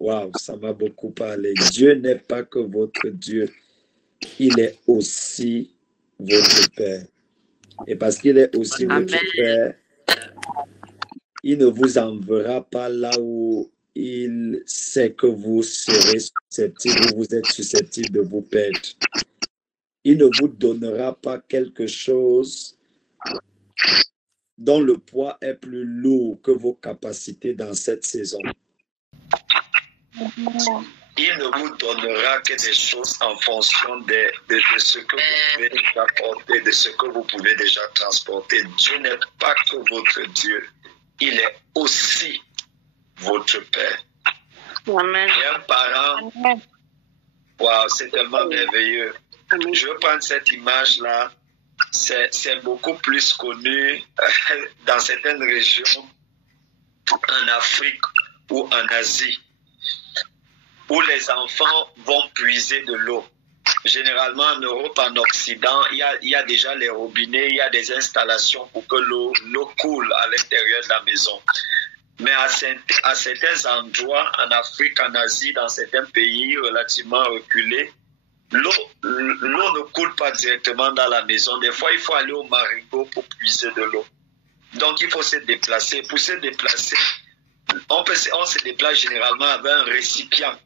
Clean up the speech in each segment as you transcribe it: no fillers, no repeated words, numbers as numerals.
Waouh, ça m'a beaucoup parlé. Dieu n'est pas que votre Dieu, il est aussi votre Père. Et parce qu'il est aussi votre Amen. Père, il ne vous enverra pas là où il sait que vous serez susceptible, ou vous êtes susceptible de vous perdre. Il ne vous donnera pas quelque chose dont le poids est plus lourd que vos capacités dans cette saison. Il ne vous donnera que des choses en fonction de ce que vous pouvez déjà porter, de ce que vous pouvez déjà transporter. Dieu n'est pas que votre Dieu, il est aussi votre Père. Amen. Et un parent, wow, c'est tellement merveilleux. Je veux prendre cette image-là. C'est beaucoup plus connu dans certaines régions, en Afrique ou en Asie, où les enfants vont puiser de l'eau. Généralement en Europe, en Occident, il y a déjà les robinets, il y a des installations pour que l'eau coule à l'intérieur de la maison. Mais à certains endroits, en Afrique, en Asie, dans certains pays relativement reculés, l'eau ne coule pas directement dans la maison. Des fois, il faut aller au marigot pour puiser de l'eau. Donc, il faut se déplacer. Pour se déplacer, on se déplace généralement avec un récipient.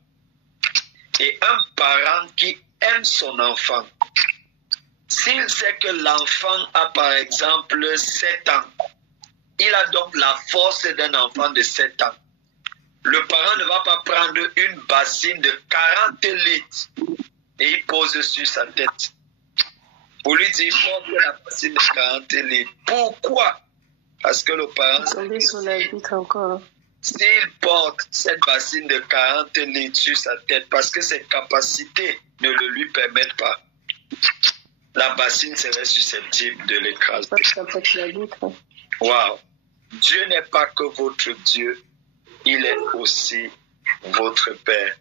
Et un parent qui aime son enfant, s'il sait que l'enfant a par exemple 7 ans, il a donc la force d'un enfant de 7 ans. Le parent ne va pas prendre une bassine de 40 litres et il pose sur sa tête. Pour lui dire, il porte la bassine de 40 litres. Pourquoi? Parce que le parent... Sur la vitre encore. S'il porte cette bassine de 40 litres sur sa tête, parce que ses capacités ne le lui permettent pas, la bassine serait susceptible de l'écraser. Wow. Dieu n'est pas que votre Dieu, il est aussi votre Père.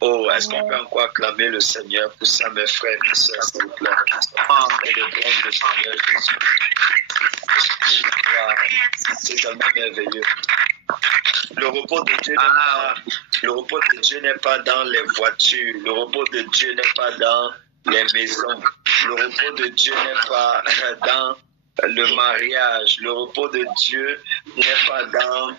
Oh, est-ce qu'on peut encore acclamer le Seigneur pour ça, mes frères et sœurs, s'il vous plaît? Et le nom du Seigneur Jésus. Wow. C'est tellement merveilleux. Le repos de Dieu n'est pas dans les voitures. Le repos de Dieu n'est pas dans les maisons. Le repos de Dieu n'est pas dans le mariage. Le repos de Dieu n'est pas dans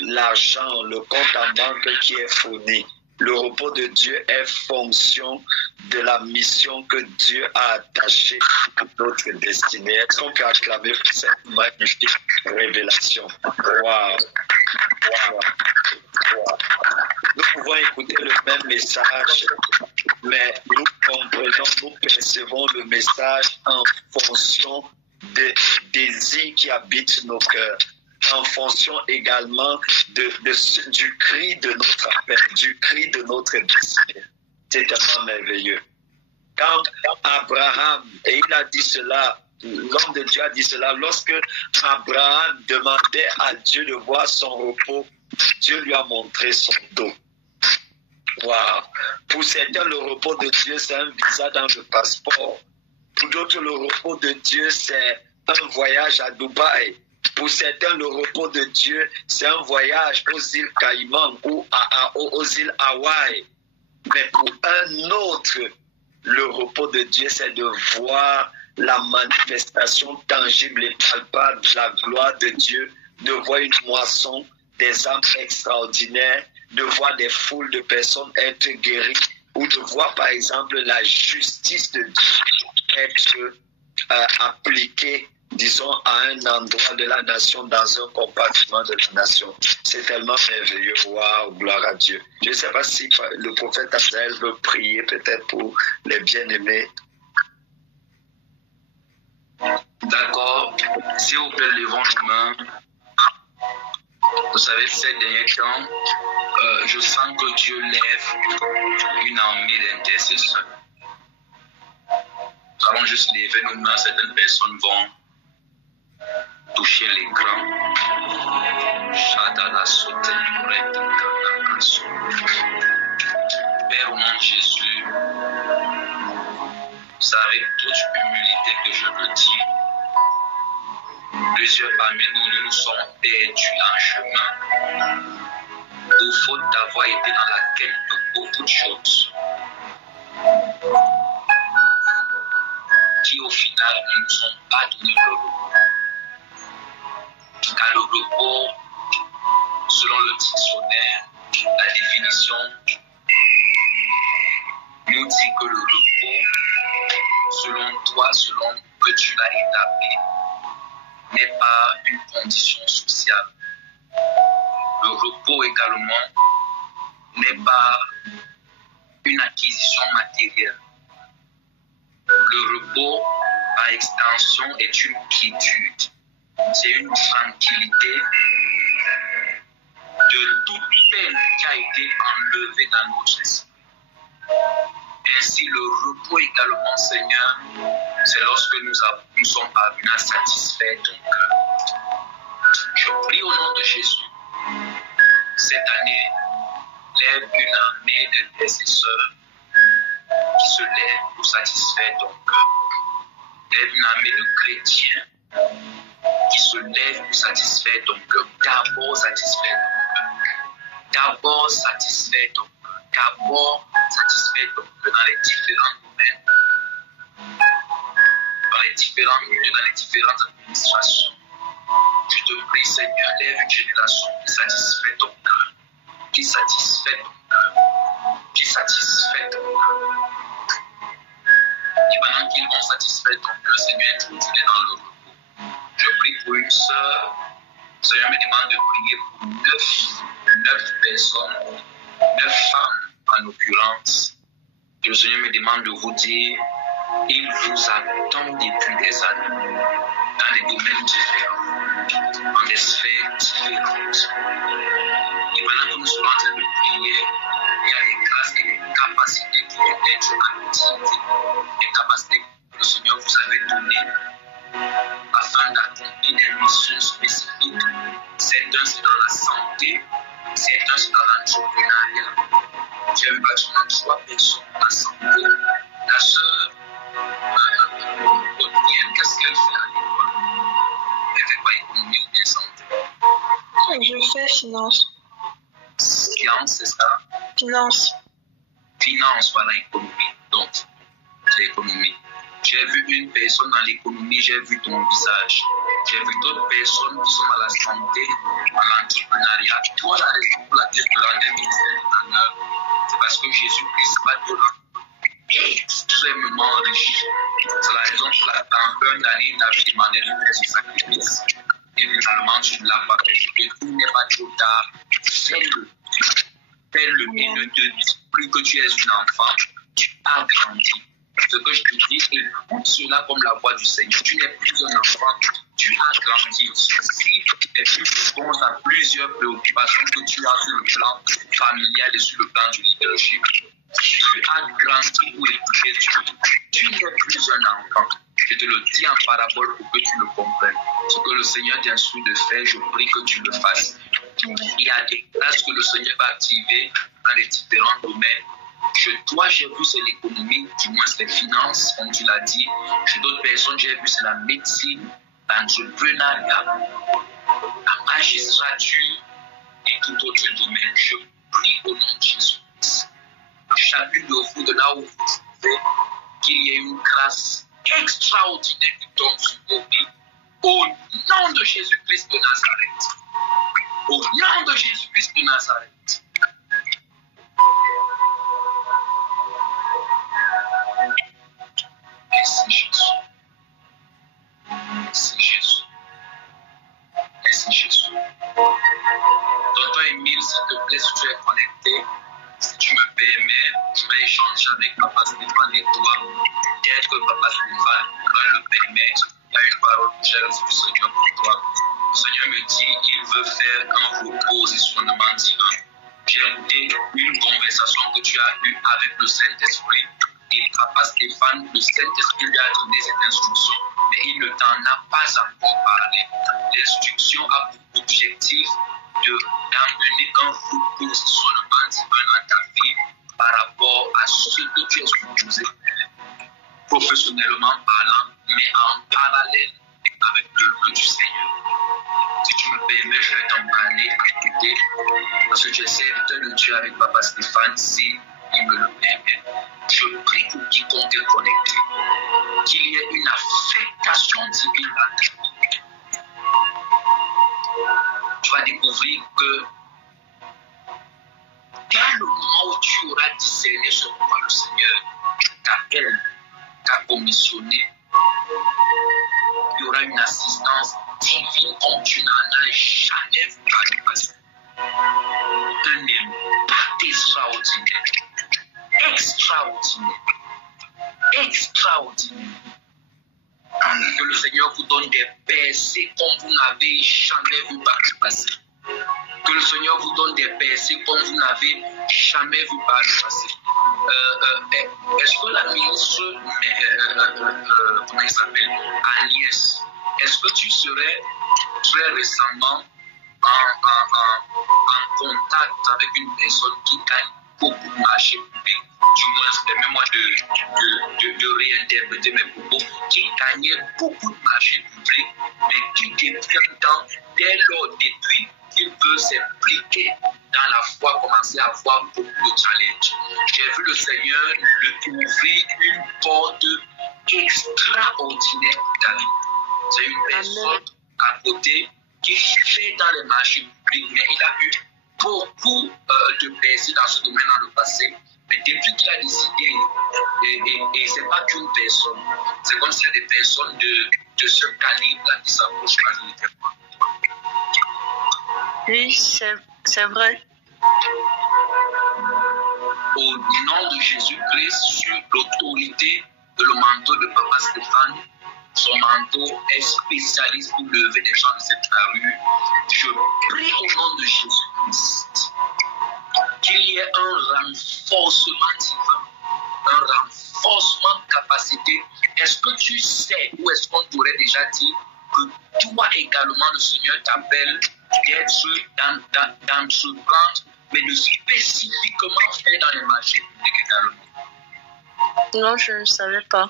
l'argent, le compte en banque qui est fourni. Le repos de Dieu est fonction de la mission que Dieu a attachée à notre destinée. Est-ce qu'on peut acclamer pour cette magnifique révélation? Wow. Wow. Wow. Nous pouvons écouter le même message, mais nous comprenons, nous percevons le message en fonction des désirs qui habitent nos cœurs, en fonction également du cri de notre appel, du cri de notre destinée. C'est tellement merveilleux. Quand Abraham, et il a dit cela, l'homme de Dieu a dit cela, lorsque Abraham demandait à Dieu de voir son repos, Dieu lui a montré son dos. Wow. Pour certains, le repos de Dieu, c'est un visa dans le passeport. Pour d'autres, le repos de Dieu, c'est un voyage à Dubaï. Pour certains, le repos de Dieu, c'est un voyage aux îles Caïmans ou aux îles Hawaï. Mais pour un autre, le repos de Dieu, c'est de voir la manifestation tangible et palpable de la gloire de Dieu, de voir une moisson, des âmes extraordinaires, de voir des foules de personnes être guéries, ou de voir par exemple la justice de Dieu être appliquée, disons, à un endroit de la nation, dans un compartiment de la nation. C'est tellement merveilleux. Waouh, gloire à Dieu. Je ne sais pas si le prophète Azaël veut prier peut-être pour les bien-aimés. D'accord. Si vous pouvez lever nos mains. Vous savez, ces derniers temps, je sens que Dieu lève une armée d'intercesseurs. Nous allons juste lever nos mains. Certaines personnes vont toucher l'écran. Père, au nom de Jésus, c'est avec toute humilité que je le dis. Plusieurs parmi nous, nous sommes perdus en chemin. au faute d'avoir été dans la quête de beaucoup de choses qui au final ne nous ont pas donné le repos. Car le repos, selon le dictionnaire, la définition nous dit que le repos, selon toi, selon que tu l'as établi, n'est pas une condition sociale. Le repos également n'est pas une acquisition matérielle. Le repos, par extension, est une quiétude. C'est une tranquillité de toute peine qui a été enlevée dans notre esprit. Ainsi, le repos également, Seigneur, c'est lorsque nous sommes parvenus à satisfaire ton cœur. Je prie au nom de Jésus, cette année, lève une armée d'intercesseurs qui se lèvent pour satisfaire ton cœur. Lève une armée de chrétiens qui se lèvent pour satisfaire ton cœur. D'abord satisfaire ton cœur. D'abord satisfaire ton cœur. D'abord satisfaire ton cœur dans les différents domaines, dans les différents milieux, dans les différentes administrations. Je te prie, Seigneur, lève une génération qui satisfait ton cœur, qui satisfait ton cœur, qui satisfait ton cœur. Et pendant qu'ils vont satisfaire ton cœur, Seigneur, introduis-les dans le repos. Je prie pour une sœur. Seigneur me demande de prier pour 9 personnes, 9 femmes en l'occurrence. Et le Seigneur me demande de vous dire, il vous attend depuis des années, dans des domaines différents, dans des sphères différentes. Et pendant que nous sommes en train de prier, il y a des grâces et des capacités qui doivent être activées, des capacités que le Seigneur vous avait données afin d'accomplir des missions spécifiques. Certains, c'est dans la santé, certains, c'est dans l'entrepreneuriat. J'ai un bâtiment de 3 personnes dans la santé. La sœur, qu'est-ce qu'elle fait à l'école? Elle ne fait pas économie ou bien santé? Je fais finance. Science, c'est ça? Finance. Finance, voilà, économie. Donc, c'est l'économie. J'ai vu une personne dans l'économie, j'ai vu ton visage. J'ai vu d'autres personnes qui sont dans la santé, dans l'entrepreneuriat. Toi, la raison pour laquelle tu rendais ministère tout à l'heure, c'est parce que Jésus-Christ va te rendre extrêmement riche. C'est la raison pour laquelle, dans un année, il t'avait demandé de faire ce sacrifice. Et finalement, tu ne l'as pas fait. Et tout n'est pas trop tard. Fais-le. Fais-le. Et ne te dis plus que tu es une enfant. Tu as grandi. Ce que je te dis, écoute cela comme la voix du Seigneur. Tu n'es plus un enfant, tu as grandi. Ceci est une réponse à plusieurs préoccupations que tu as sur le plan familial et sur le plan du leadership. Tu as grandi pour écouter Dieu. Tu n'es plus un enfant. Je te le dis en parabole pour que tu le comprennes. Ce que le Seigneur t'instruit de faire, je prie que tu le fasses. Il y a des grâces que le Seigneur va activer dans les différents domaines. Toi, j'ai vu, c'est l'économie, du moins c'est les finances, comme tu l'as dit. Chez d'autres personnes, j'ai vu, c'est la médecine, l'entrepreneuriat, la magistrature et tout autre domaine. Je prie au nom de Jésus-Christ. Chacune de vous, de là où vous vivez, qu'il y ait une grâce extraordinaire qui tombe sur vos vies. Au nom de Jésus-Christ de Nazareth. Au nom de Jésus-Christ de Nazareth. Merci Jésus. Merci Jésus. Merci Jésus. Tonton Émile, s'il te plaît, si tu es connecté, si tu me permets, je vais échanger avec Papa Stéphane et toi. Peut-être que Papa Stéphane pourra le permettre. Il y a une parole que j'ai reçue du Seigneur pour toi. Le Seigneur me dit qu'il veut faire un repositionnement divin. J'ai écouté une conversation que tu as eue avec le Saint-Esprit. Et Papa Stéphane, le Saint-Esprit lui a donné cette instruction, mais il ne t'en a pas encore parlé. L'instruction a pour objectif d'amener un repositionnement divin dans ta vie par rapport à ce que tu es supposé faire, professionnellement parlant, mais en parallèle, avec l'œuvre du Seigneur. Si tu me permets, je vais t'en parler à côté, parce que tu es serviteur de Dieu avec Papa Stéphane, si il me le permet. Je prie pour quiconque est connecté, qu'il y ait une affectation divine dans ta vie. Tu vas découvrir que dans le moment où tu auras discerné ce pourquoi le Seigneur t'appelle, t'a commissionné, il y aura une assistance divine comme tu n'en as jamais vu par le passé. Un impact extraordinaire. Extraordinaire. Extraordinaire. Que le Seigneur vous donne des percées comme vous n'avez jamais vu par le passé. Que le Seigneur vous donne des percées comme vous n'avez jamais vu par le passé. Est-ce que la ministre, comment il s'appelle, Agnès, est-ce que tu serais très récemment en contact avec une personne qui gagne beaucoup de marchés publics? Du moins, permets-moi de réinterpréter mes propos, qui gagnait beaucoup de marchés publics, mais qui depuis un temps, depuis qu'il veut s'impliquer dans la foi, commencer à avoir beaucoup de challenges. J'ai vu le Seigneur lui ouvrir une porte extraordinaire dans lui. C'est une personne à côté qui fait dans les marchés publics, mais il a eu beaucoup de plaisir dans ce domaine dans le passé. Mais depuis qu'il a décidé, et ce n'est pas qu'une personne, c'est comme s'il y a des personnes de ce calibre-là qui s'approchent majoritairement. Oui, c'est vrai. Au nom de Jésus-Christ, sur l'autorité de le manteau de Papa Stéphane, son manteau est spécialiste pour lever des gens de cette rue. Je prie au nom de Jésus-Christ qu'il y ait un renforcement divin, un renforcement de capacité. Est-ce que tu sais, ou est-ce qu'on t'aurait déjà dit que toi également, le Seigneur t'appelle d'être dans ce plan, mais de spécifiquement faire dans les marchés publics également? Non, je ne savais pas.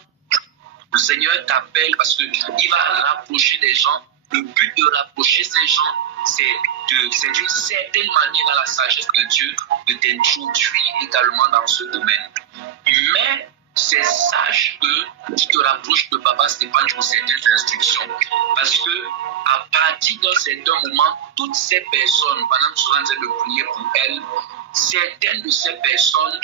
Le Seigneur t'appelle parce qu'il va rapprocher des gens. Le but de rapprocher ces gens, c'est d'une certaine manière, dans la sagesse de Dieu, de t'introduire également dans ce domaine. Mais c'est sage que tu te rapproches de Papa Stéphane pour certaines instructions. Parce que à partir d'un certain moment, toutes ces personnes, pendant que tu es en train de prier pour elles, certaines de ces personnes,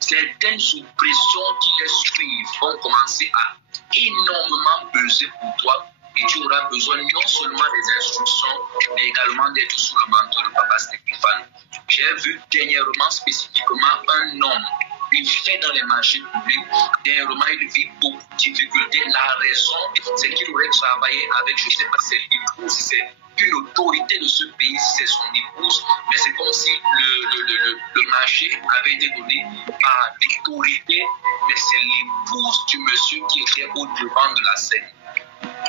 certaines oppressions qui les suivent vont commencer à énormément peser pour toi. Et tu auras besoin non seulement des instructions, mais également d'être sous le manteau de Papa Stéphane. J'ai vu dernièrement spécifiquement un homme, il fait dans les marchés publics, dernièrement il vit beaucoup de difficultés. La raison, c'est qu'il aurait travaillé avec, je ne sais pas si c'est l'épouse, si c'est une autorité de ce pays, si c'est son épouse, mais c'est comme si le marché avait été donné par l'autorité, mais c'est l'épouse du monsieur qui était au devant de la scène.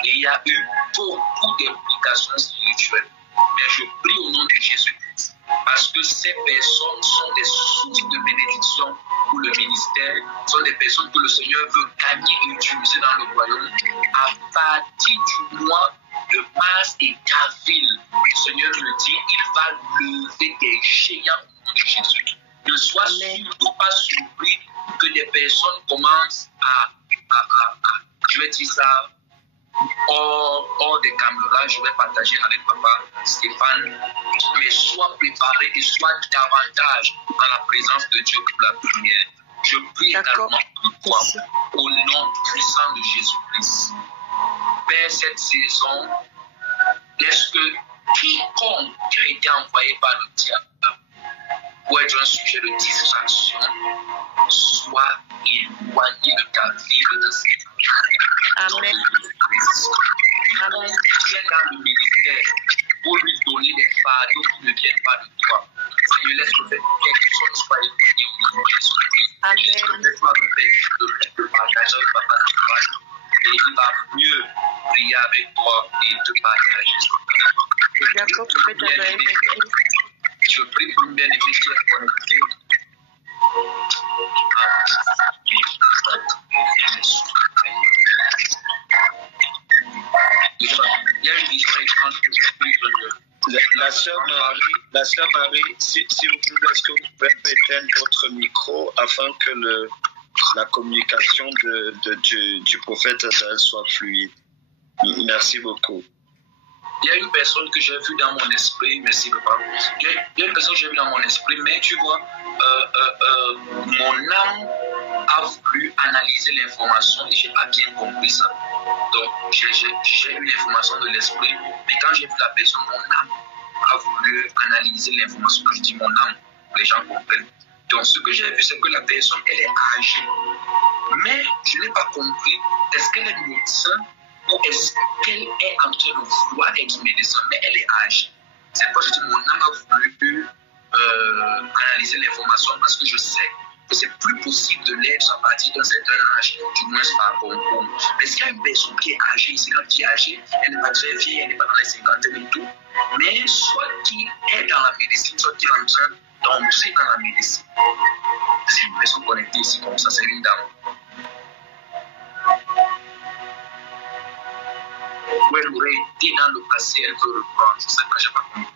Et il y a eu beaucoup d'implications spirituelles. Mais je prie au nom de Jésus-Christ, parce que ces personnes sont des sources de bénédiction pour le ministère, sont des personnes que le Seigneur veut gagner et utiliser dans le royaume. À partir du mois de mars et d'avril, le Seigneur me dit, il va lever des géants au nom de Jésus. Ne sois surtout pas surpris que des personnes commencent à je vais dire ça, hors des caméras, je vais partager avec Papa Stéphane, mais sois préparé et sois davantage dans la présence de Dieu pour la prière. Je prie également pour toi, au nom puissant de Jésus-Christ. Père, cette saison, laisse que quiconque qui a été envoyé par le diable pour être un sujet de distraction soit éloigné de ta vie de cette vie. Amen. Amen. Viens dans le ministère pour lui donner des fardeaux qui ne viennent pas de toi. Seigneur, laisse que cette personne soit éloignée au nom de Jésus-Christ. Amen. Laisse-moi me permettre de partager avec Papa Stéphane. Et il va mieux prier avec toi et te partager. D'accord, tu peux t'envoyer. Je prie pour une bien-aimée qui est connectée. La sœur Marie, s'il vous plaît, est-ce que vous pouvez éteindre votre micro afin que la communication du prophète Azaël soit fluide? Merci beaucoup. Il y a une personne que j'ai vue dans mon esprit, merci papa. Il y a une personne que j'ai vue dans mon esprit, mais tu vois, mon âme a voulu analyser l'information et je n'ai pas bien compris ça. Donc, j'ai eu l'information de l'esprit, mais quand j'ai vu la personne, mon âme a voulu analyser l'information. Quand je dis mon âme, les gens comprennent. Donc, ce que j'ai vu, c'est que la personne, elle est âgée. Mais je n'ai pas compris, est-ce qu'elle est médecin ou est-ce qu'elle est en train de vouloir être médecin, mais elle est âgée. C'est pourquoi je dis mon âme a voulu analyser l'information parce que je sais que c'est plus possible de l'être à partir d'un certain âge, du moins par concours. Est-ce qu'il y a une personne qui est âgée ici, quand qui est âgée, elle n'est pas très vieille, elle n'est pas dans les 50 et tout, mais soit qui est dans la médecine, soit qui est en train d'entrer dans la médecine. C'est une personne connectée ici comme ça, c'est une dame. Où elle aurait été dans le passé, elle peut reprendre. Je ne sais pas, je n'ai pas compris.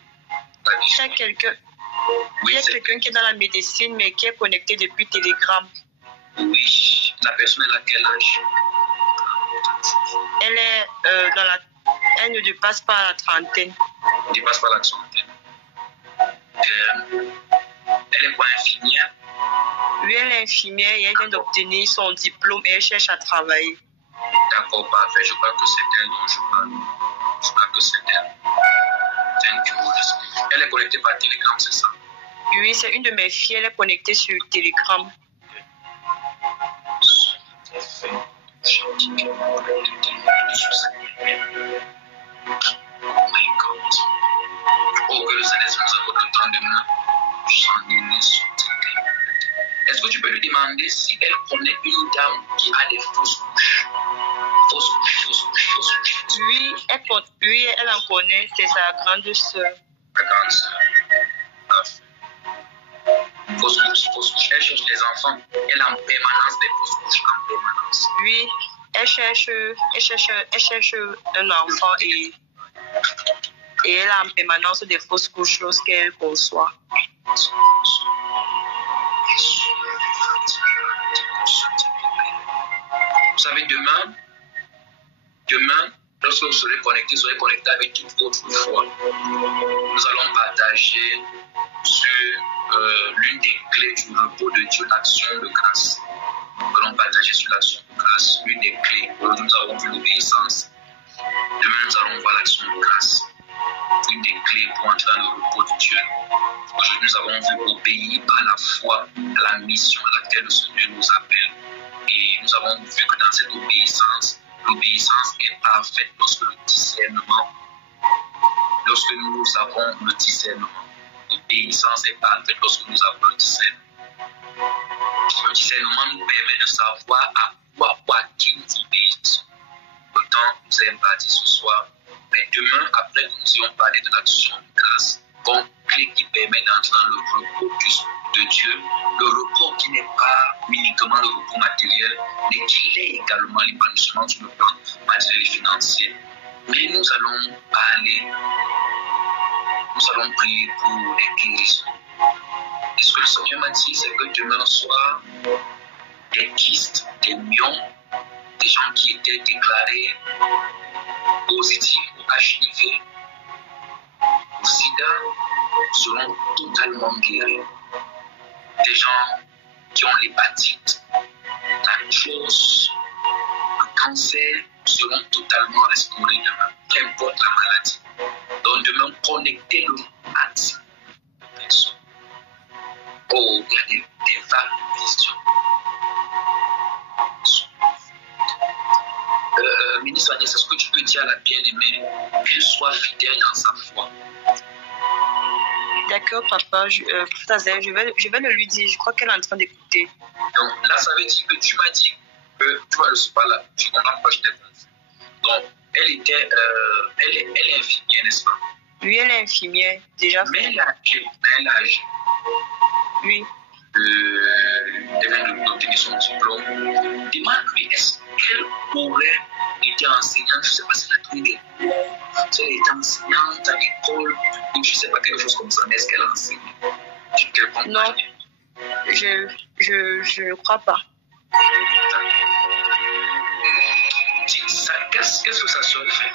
Il y a quelqu'un qui est dans la médecine, mais qui est connecté depuis Telegram. Oui, la personne est à quel âge? Elle est elle ne dépasse pas la trentaine. Elle ne dépasse pas la trentaine. Elle est quoi, infirmière? Oui, elle est infirmière et elle vient d'obtenir son diplôme et elle cherche à travailler. D'accord, parfait. Je crois que c'est elle dont je parle. Je crois que c'est elle. Thank you. Elle est connectée par Telegram, c'est ça? Oui, c'est une de mes filles. Elle est connectée sur Telegram. Oh my God. Oh, que le Seigneur nous accorde le temps de main. Est-ce que tu peux lui demander si elle connaît une dame qui a des fausses couches? Oui, elle en connaît. C'est sa grande soeur. La grande soeur. Parfait. Fausses couches. Elle cherche les enfants. Elle est en permanence des fausses couches en permanence. Oui, elle cherche un enfant et elle a en permanence des fausses couches lorsqu'elle conçoit. Vous savez, demain, lorsque vous serez connectés avec toute votre foi. Nous allons partager sur l'une des clés du repos de Dieu, l'action de grâce. Nous allons partager sur l'action de grâce, l'une des clés. Nous avons vu l'obéissance. Demain, nous allons voir l'action de grâce. Une des clés pour entrer dans le repos de Dieu. Aujourd'hui, nous avons vu obéir par la foi à la mission à laquelle le Seigneur nous appelle. Et nous avons vu que dans cette obéissance, l'obéissance est parfaite lorsque nous avons le discernement. L'obéissance est parfaite lorsque nous avons le discernement. Le discernement nous permet de savoir à quoi ou à qui nous obéissons. Le temps nous est imparti ce soir. Mais demain, après que nous ayons parlé de l'action de grâce, comme clé qui permet d'entrer dans le repos de Dieu, le repos qui n'est pas uniquement le repos matériel, mais qui est également l'épanouissement sur le plan matériel et financier. Mais nous allons prier pour les guérisons. Et ce que le Seigneur m'a dit, c'est que demain soir, des kystes, des myons, des gens qui étaient déclarés positifs au HIV, au sida, seront totalement guéris. Des gens qui ont l'hépatite, la chose, le cancer seront totalement restaurés demain, peu importe la maladie. Donc demain, connectez-le à ces personnes. Oh, il y a des vagues de vision. Ministre Agnès, est-ce que tu peux dire à la bien-aimée qu'elle soit fidèle dans sa foi? D'accord, papa. Je vais le lui dire. Je crois qu'elle est en train d'écouter. Donc là, ça veut dire que tu m'as dit que tu vois le soir là, tu comprends pourquoi je t'ai confié. Donc, elle est infirmière, n'est-ce pas? Oui, elle est infirmière, déjà. Mais elle est âgée. Oui. Elle vient d'obtenir son diplôme. Demande-lui, est-ce qu'elle aurait été enseignante? Je ne sais pas si elle a trouvé des cours Si elle était enseignante à l'école, ou je ne sais pas, quelque chose comme ça, mais est-ce qu'elle enseigne? Non, je ne crois pas. Qu'est-ce que sa soeur fait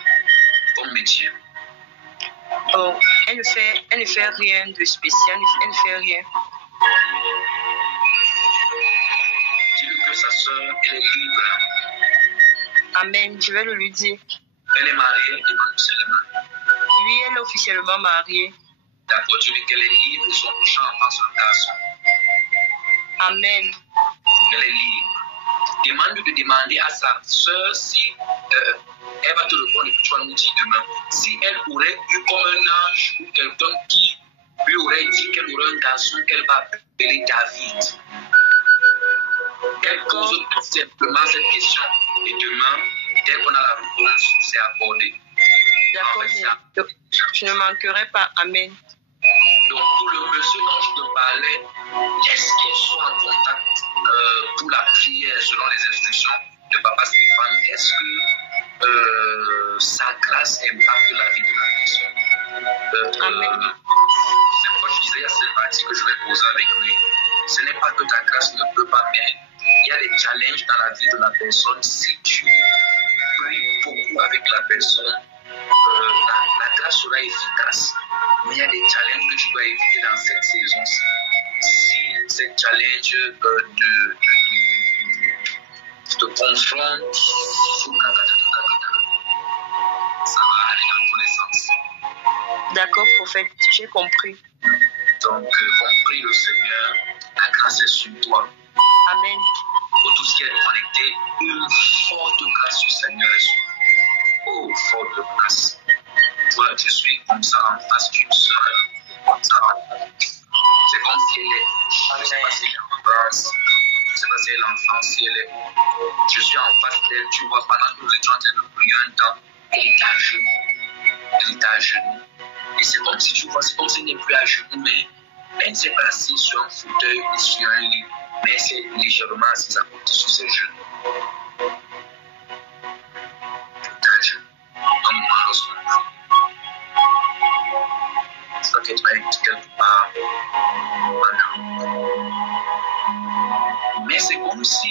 comme métier? Oh, elle ne fait rien de spécial, elle ne fait rien. Dis-lui que sa soeur, elle est libre. Amen, je vais le lui dire. Elle est mariée, officiellement. Oui, elle est officiellement mariée. D'accord, dis-lui qu'elle est libre et son prochain enfant c'est un garçon. Amen. Elle est libre. Demande de demander à sa soeur si elle va te répondre et puis tu vas nous dire demain. Si elle aurait eu comme un ange ou quelqu'un qui lui aurait dit qu'elle aurait un garçon qu'elle va appeler David. Elle pose tout simplement cette question. Et demain, dès qu'on a la réponse, c'est accordé. D'accord, je ne manquerai pas. Amen. Donc, pour le monsieur dont je te parlais, est-ce qu'il soit en contact pour la prière selon les instructions de Papa Stéphane? Est-ce que sa grâce impacte la vie de la personne? Amen. C'est pourquoi je disais, il y a cette partie que je vais poser avec lui. Ce n'est pas que ta grâce ne peut pas, mais il y a des challenges dans la vie de la personne. Si tu pries beaucoup avec la personne, la grâce sera efficace. Mais il y a des challenges que tu dois éviter dans cette saison-ci. Si ces challenges te confrontent, ça va aller dans tous les sens. D'accord, prophète, j'ai compris. Donc, compris le Seigneur, la grâce est sur toi. Amen. Pour tout ce qui est connecté, une forte grâce du Seigneur est sur toi. Oh, forte grâce. Toi, je suis comme ça en face d'une sœur, comme ça. C'est comme si elle est, je ne sais pas si elle est en France, je ne sais pas si elle est en France, si elle est, je suis en face d'elle, tu vois, pendant que nous étions en train de prier un temps, elle est à genoux. Elle est à genoux. Et c'est comme si tu vois, c'est comme si elle n'est plus à genoux, mais elle ne s'est pas assise sur un fauteuil ou sur un lit, mais elle s'est légèrement assise à côté sur ses genoux. Elle est à genoux. Un moment lorsqu'on prie. Ça qu'elle va être quelque part. Voilà. Mais c'est comme si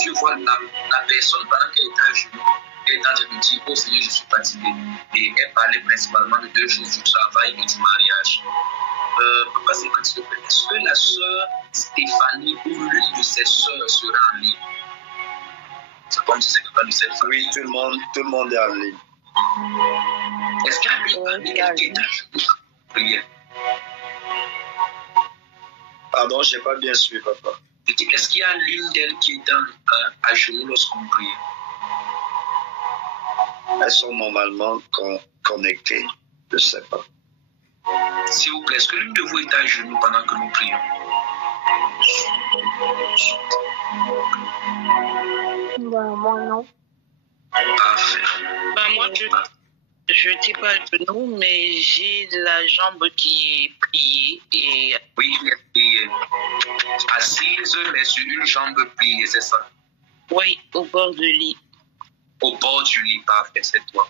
tu vois la personne pendant qu'elle est à genoux, elle est en train de dire, oh Seigneur, je suis fatiguée. Et elle parlait principalement de deux choses, du travail et du mariage. Papa, c'est quand s'il te plaît, est-ce que la sœur Stéphanie ou l'une de ses sœurs sera en ligne? C'est comme si c'est quelqu'un de cette famille. Oui, tout le monde est en ligne. Est-ce qu'il y a une famille qui est à genoux pour prier? Pardon, je n'ai pas bien suivi, papa. Est-ce qu'il y a l'une d'elles qui est à genoux lorsqu'on prie? Elles sont normalement connectées. Je ne sais pas. S'il vous plaît, est-ce que l'une de vous est à genoux pendant que nous prions? Moi, non. Parfait. Moi, je ne dis pas genou, mais j'ai la jambe qui est pliée. Et... Oui, elle est pliée. Assise, mais sur une jambe pliée, c'est ça? Oui, au bord du lit. Au bord du lit, parfait, c'est toi.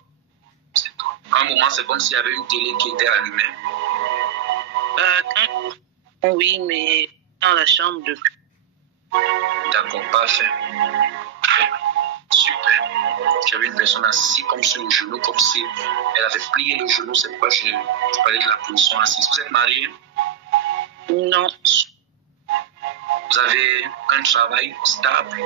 C'est toi. À un moment, c'est comme s'il y avait une télé qui était allumée. Oui, mais dans la chambre de... D'accord, parfait. Super. J'avais une personne assise comme sur le genou, comme si elle avait plié le genou. C'est pourquoi je parlais de la position assise. Vous êtes marié? Non. Vous avez un travail stable?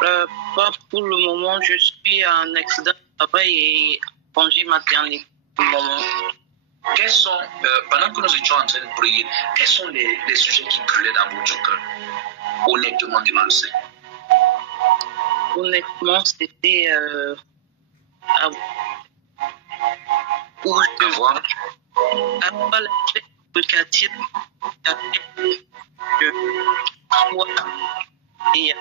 Pas pour le moment. Je suis en accident de travail et congé maternité pour le moment. Quels sont, pendant que nous étions en train de prier, quels sont les sujets qui brûlaient dans votre cœur? Honnêtement, devant le Seigneur. Honnêtement, c'était avoir la paix éducative de foi et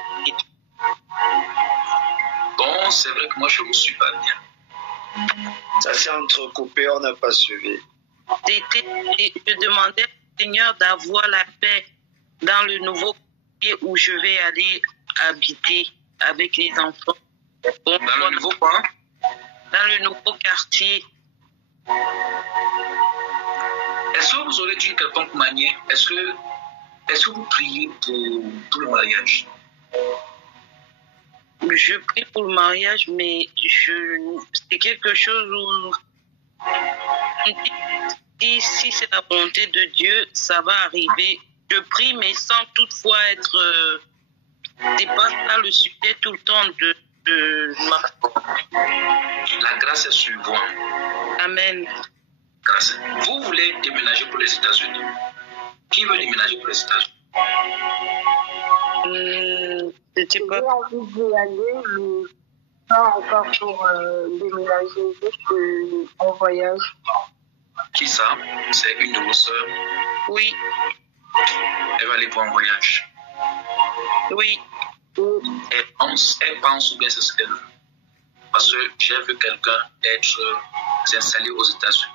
bon, c'est vrai que moi je ne vous suis pas bien. Ça s'est entrecoupé, on n'a pas suivi. Je demandais au Seigneur d'avoir la paix dans le nouveau pays où je vais aller habiter avec les enfants. Dans le nouveau quoi? dans le nouveau quartier. Est-ce que vous aurez dit quelconque manière, est-ce que vous priez pour le mariage? Je prie pour le mariage, mais c'est quelque chose où si c'est la volonté de Dieu, ça va arriver. Je prie, mais sans toutefois être... c'est pas ça le sujet tout le temps de ma... La grâce est sur vous. Amen. Grâce. Vous voulez déménager pour les États-Unis? Qui veut déménager pour les États-Unis? C'était pas... J'ai envie d'y aller, mais pas encore pour déménager, juste en voyage. Qui ça? C'est une de vos sœurs? Oui. Elle va aller pour un voyage. Oui. Elle pense ou bien c'est ce qu'elle veut. Parce que j'ai vu quelqu'un s'installer aux États-Unis.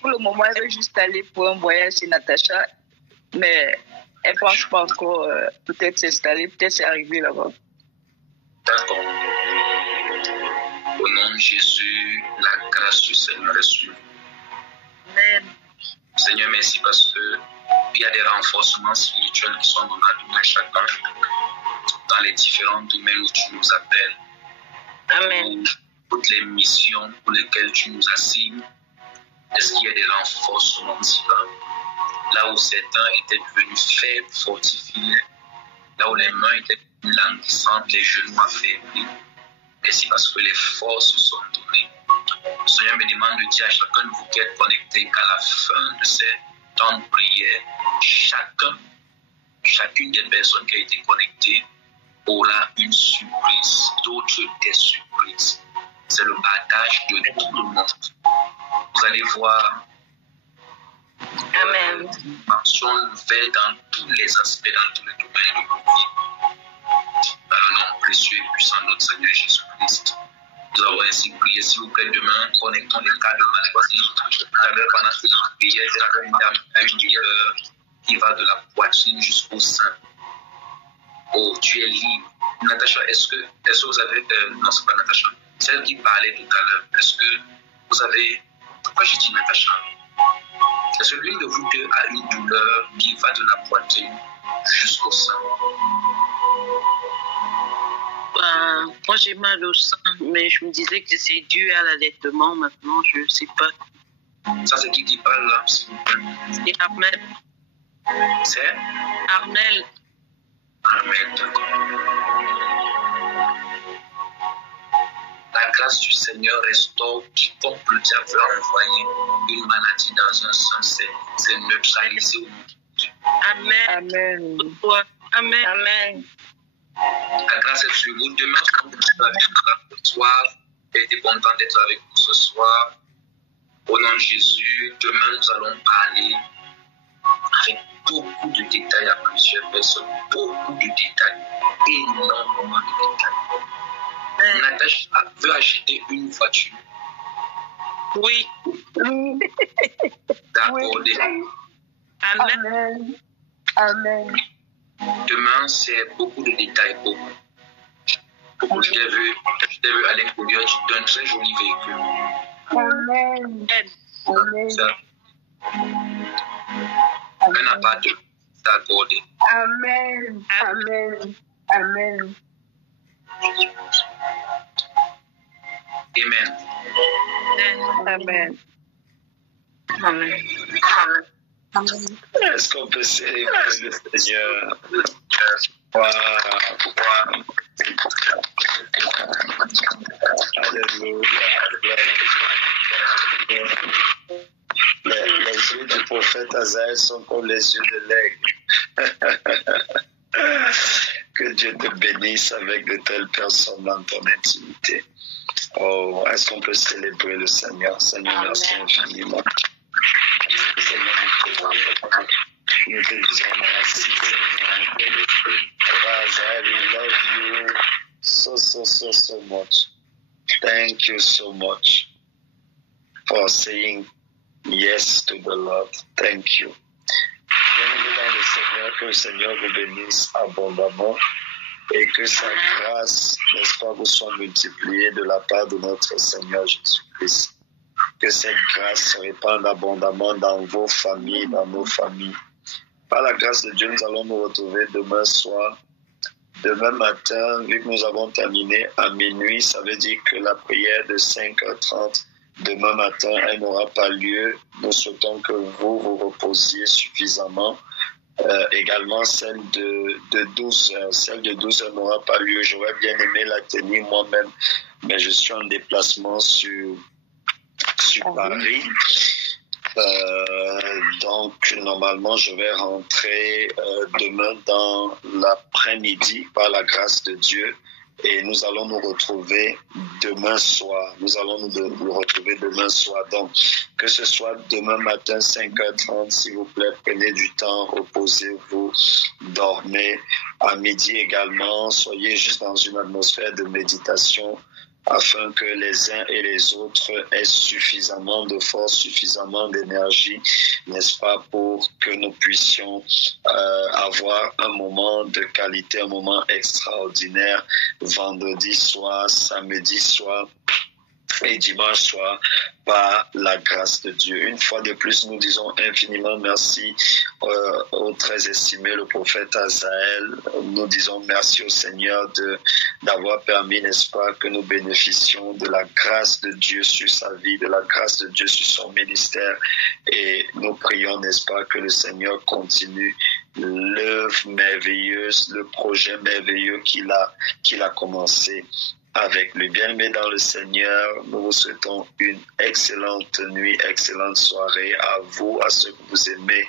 Pour le moment, elle veut juste aller pour un voyage chez Natacha, mais elle ne pense pas encore peut-être s'installer, peut-être c'est arrivé là-bas. D'accord. Au nom de Jésus, la grâce du Seigneur est sur vous. Amen. Seigneur, merci parce qu'il y a des renforcements spirituels qui sont donnés à tout à chacun dans les différents domaines où tu nous appelles. Amen. Pour toutes les missions pour lesquelles tu nous assignes. Est-ce qu'il y a des renforcements divins? Là où certains étaient devenus faibles, fortifiés, là où les mains étaient languissantes, les genoux affaiblis. Merci parce que les forces se sont données. Le Seigneur me demande de dire à chacun de vous qui êtes connectés qu'à la fin de ces temps de prière, chacune des personnes qui a été connectée aura une surprise, d'autres des surprises. C'est le partage de tout le monde. Vous allez voir Amen. une dimension nouvelle dans tous les aspects, dans tous les domaines de vos vies. Dans le nom précieux et puissant de notre Seigneur Jésus-Christ. Nous avons ainsi prié, s'il vous plaît, demain, connectons les cas de maladie. Tout à l'heure, pendant que nous prions, j'avais une dame à une douleur qui va de la poitrine jusqu'au sein. Oh, tu es libre. Natacha, est-ce que vous avez... non, c'est pas Natacha. Celle qui parlait tout à l'heure, est-ce que vous avez... Pourquoi j'ai dit Natacha? C'est celui de vous deux a une douleur qui va de la poitrine jusqu'au sein. Moi j'ai mal au sein, mais je me disais que c'est dû à l'allaitement. Maintenant, je ne sais pas. Ça, c'est qui parle là, s'il vous plaît? C'est Armel. C'est Armel. Amen, d'accord. La grâce du Seigneur restaure quiconque le diable veut envoyer une maladie dans un sens, c'est neutralisé au nom de Dieu. Amen. Amen. Amen. Amen. La grâce est sur vous. Demain, quand vous êtes avec nous ce soir, j'ai été content d'être avec vous ce soir. Au nom de Jésus, demain, nous allons parler avec beaucoup de détails à plusieurs personnes. Beaucoup de détails. Énormément de détails. Natacha veut acheter une voiture. Oui. D'accord. Oui. Amen. Amen. Amen. Demain, c'est beaucoup de détails. Beaucoup. Je t'ai vu à l'intérieur d'un très joli véhicule. Amen. Amen. Ça, un appartement accordé. Amen. Amen. Amen. Amen. Amen. Amen. Est-ce qu'on peut célébrer le Seigneur? Wow. Alléluia. Les yeux du prophète Azaël sont comme les yeux de l'aigle. Que Dieu te bénisse avec de telles personnes dans ton intimité. Oh, est-ce qu'on peut célébrer le Seigneur? Seigneur, merci infiniment. Seigneur, nous te disons merci, Seigneur. Azaël, we love you so much. Thank you so much for saying yes to the Lord. Thank you. Bien-aimés dans le Seigneur, que le Seigneur vous bénisse abondamment. et que sa grâce, n'est-ce pas, vous soit multipliée de la part de notre Seigneur Jésus-Christ. Que cette grâce se répande abondamment dans vos familles, dans nos familles. Par la grâce de Dieu, nous allons nous retrouver demain soir. Demain matin, vu que nous avons terminé à minuit, ça veut dire que la prière de 5h30, demain matin, elle n'aura pas lieu. Nous souhaitons que vous vous reposiez suffisamment. Également, celle de 12h. Celle de 12h n'aura pas lieu. J'aurais bien aimé la tenir moi-même, mais je suis en déplacement sur Paris. Donc, normalement, je vais rentrer demain dans l'après-midi par la grâce de Dieu et nous allons nous retrouver demain soir. Nous allons nous retrouver demain soir. Donc, que ce soit demain matin 5h30, s'il vous plaît, prenez du temps, reposez-vous, dormez. À midi également, soyez juste dans une atmosphère de méditation, afin que les uns et les autres aient suffisamment de force, suffisamment d'énergie, n'est-ce pas, pour que nous puissions avoir un moment de qualité, un moment extraordinaire, vendredi soir, samedi soir et dimanche soir, par la grâce de Dieu. Une fois de plus, nous disons infiniment merci au très estimé, le prophète Azaël. Nous disons merci au Seigneur d'avoir permis, n'est-ce pas, que nous bénéficions de la grâce de Dieu sur sa vie, de la grâce de Dieu sur son ministère. Et nous prions, n'est-ce pas, que le Seigneur continue l'œuvre merveilleuse, le projet merveilleux qu'il a commencé avec le bien-aimé dans le Seigneur. Nous vous souhaitons une excellente nuit, excellente soirée à vous, à ceux que vous aimez,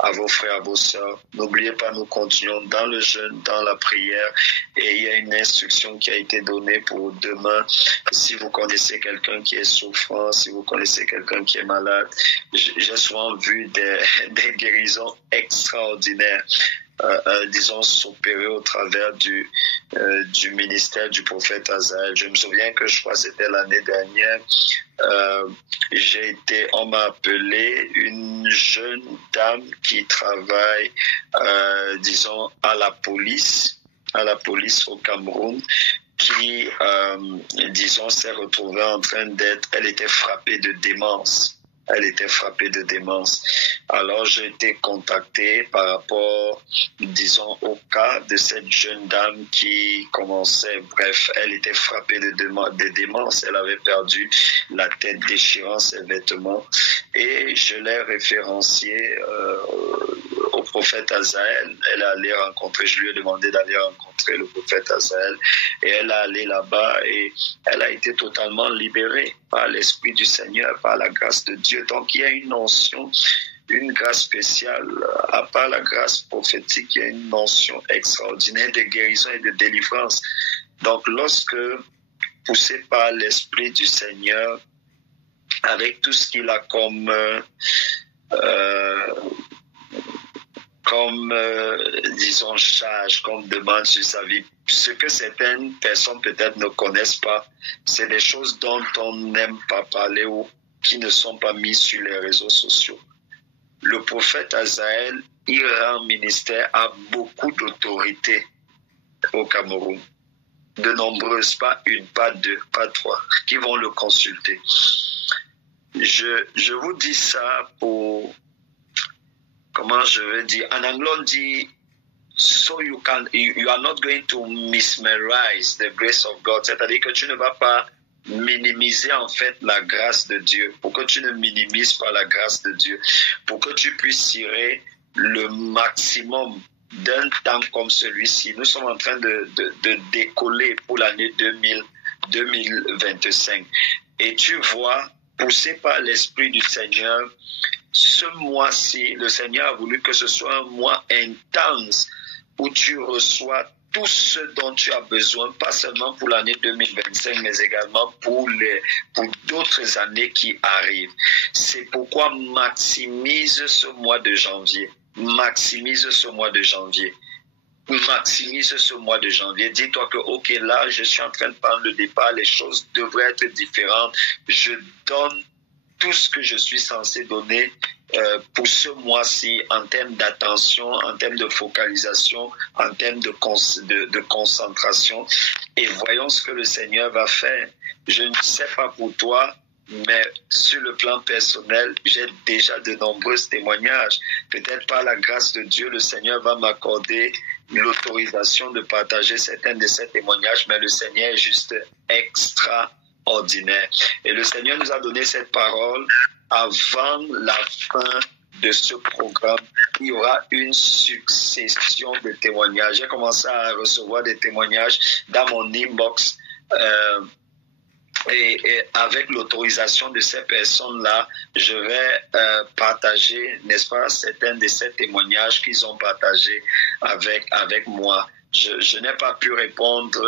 à vos frères, à vos sœurs. N'oubliez pas, nous continuons dans le jeûne, dans la prière, et il y a une instruction qui a été donnée pour demain. Si vous connaissez quelqu'un qui est souffrant, si vous connaissez quelqu'un qui est malade, j'ai souvent vu des guérisons extraordinaires. Disons, s'opérer au travers du ministère du prophète Azaël. Je me souviens que je crois que c'était l'année dernière, on m'a appelé une jeune dame qui travaille, disons, à la police au Cameroun, qui, disons, s'est retrouvée en train elle était frappée de démence. Alors, j'ai été contacté par rapport, disons, au cas de cette jeune dame qui commençait, bref, elle était frappée de démence. Elle avait perdu la tête, déchirant ses vêtements. Et je l'ai référenciée au prophète Azaël. Je lui ai demandé d'aller rencontrer le prophète Azaël. Et elle est allée là-bas et elle a été totalement libérée par l'Esprit du Seigneur, par la grâce de Dieu. Donc, il y a une notion, une grâce spéciale, à part la grâce prophétique, il y a une notion extraordinaire de guérison et de délivrance. Donc, lorsque, poussé par l'Esprit du Seigneur, avec tout ce qu'il a comme disons, charge, comme demande sur sa vie. Ce que certaines personnes peut-être ne connaissent pas, c'est des choses dont on n'aime pas parler ou qui ne sont pas mises sur les réseaux sociaux. Le prophète Azaël, il rend ministère à beaucoup d'autorités au Cameroun. De nombreuses, pas une, pas deux, pas trois, qui vont le consulter. Je vous dis ça pour... Comment je vais dire? En anglais, on dit, so you are not going to mesmerize the grace of God. C'est-à-dire que tu ne vas pas minimiser en fait la grâce de Dieu. Pour que tu ne minimises pas la grâce de Dieu. Pour que tu puisses tirer le maximum d'un temps comme celui-ci. Nous sommes en train de décoller pour l'année 2025. Et tu vois, poussé par l'Esprit du Seigneur, ce mois-ci, le Seigneur a voulu que ce soit un mois intense où tu reçois tout ce dont tu as besoin, pas seulement pour l'année 2025, mais également pour d'autres années qui arrivent. C'est pourquoi maximise ce mois de janvier. Maximise ce mois de janvier. Dis-toi que, ok, là, je suis en train de prendre le départ, les choses devraient être différentes. Je donne tout ce que je suis censé donner pour ce mois-ci en termes d'attention, en termes de focalisation, en termes de concentration. Et voyons ce que le Seigneur va faire. Je ne sais pas pour toi, mais sur le plan personnel, j'ai déjà de nombreux témoignages. Peut-être par la grâce de Dieu, le Seigneur va m'accorder l'autorisation de partager certains de ces témoignages, mais le Seigneur est juste extraordinaire. Et le Seigneur nous a donné cette parole avant la fin de ce programme. Il y aura une succession de témoignages. J'ai commencé à recevoir des témoignages dans mon inbox. Et avec l'autorisation de ces personnes-là, je vais partager, n'est-ce pas, certains de ces témoignages qu'ils ont partagés avec moi. Je n'ai pas pu répondre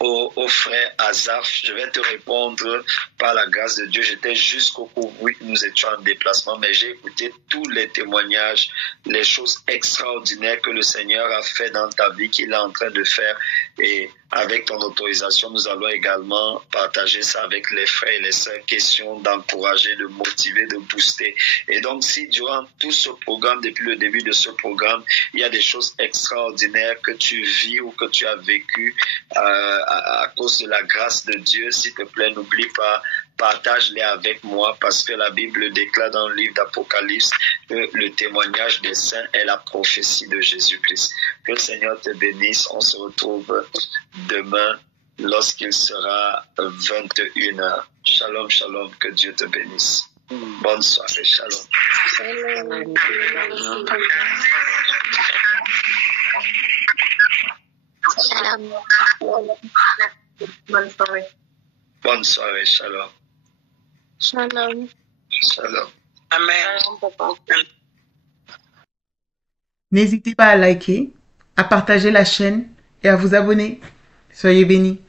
au frère Azaf. Je vais te répondre par la grâce de Dieu. J'étais jusqu'au Covid, nous étions en déplacement, mais j'ai écouté tous les témoignages, les choses extraordinaires que le Seigneur a fait dans ta vie, qu'il est en train de faire. Et avec ton autorisation, nous allons également partager ça avec les frères et les sœurs. Question d'encourager, de motiver, de booster. Et donc, si durant tout ce programme, depuis le début de ce programme, il y a des choses extraordinaires que tu vis ou que tu as vécues à cause de la grâce de Dieu, s'il te plaît, n'oublie pas, partage-les avec moi, parce que la Bible déclare dans le livre d'Apocalypse que le témoignage des saints est la prophétie de Jésus-Christ. Que le Seigneur te bénisse. On se retrouve demain lorsqu'il sera 21h. Shalom, shalom. Que Dieu te bénisse. Bonne soirée. Shalom. Bonne soirée. Bonne soirée. Shalom. Shalom. Shalom. Amen. N'hésitez pas à liker, à partager la chaîne et à vous abonner. Soyez bénis.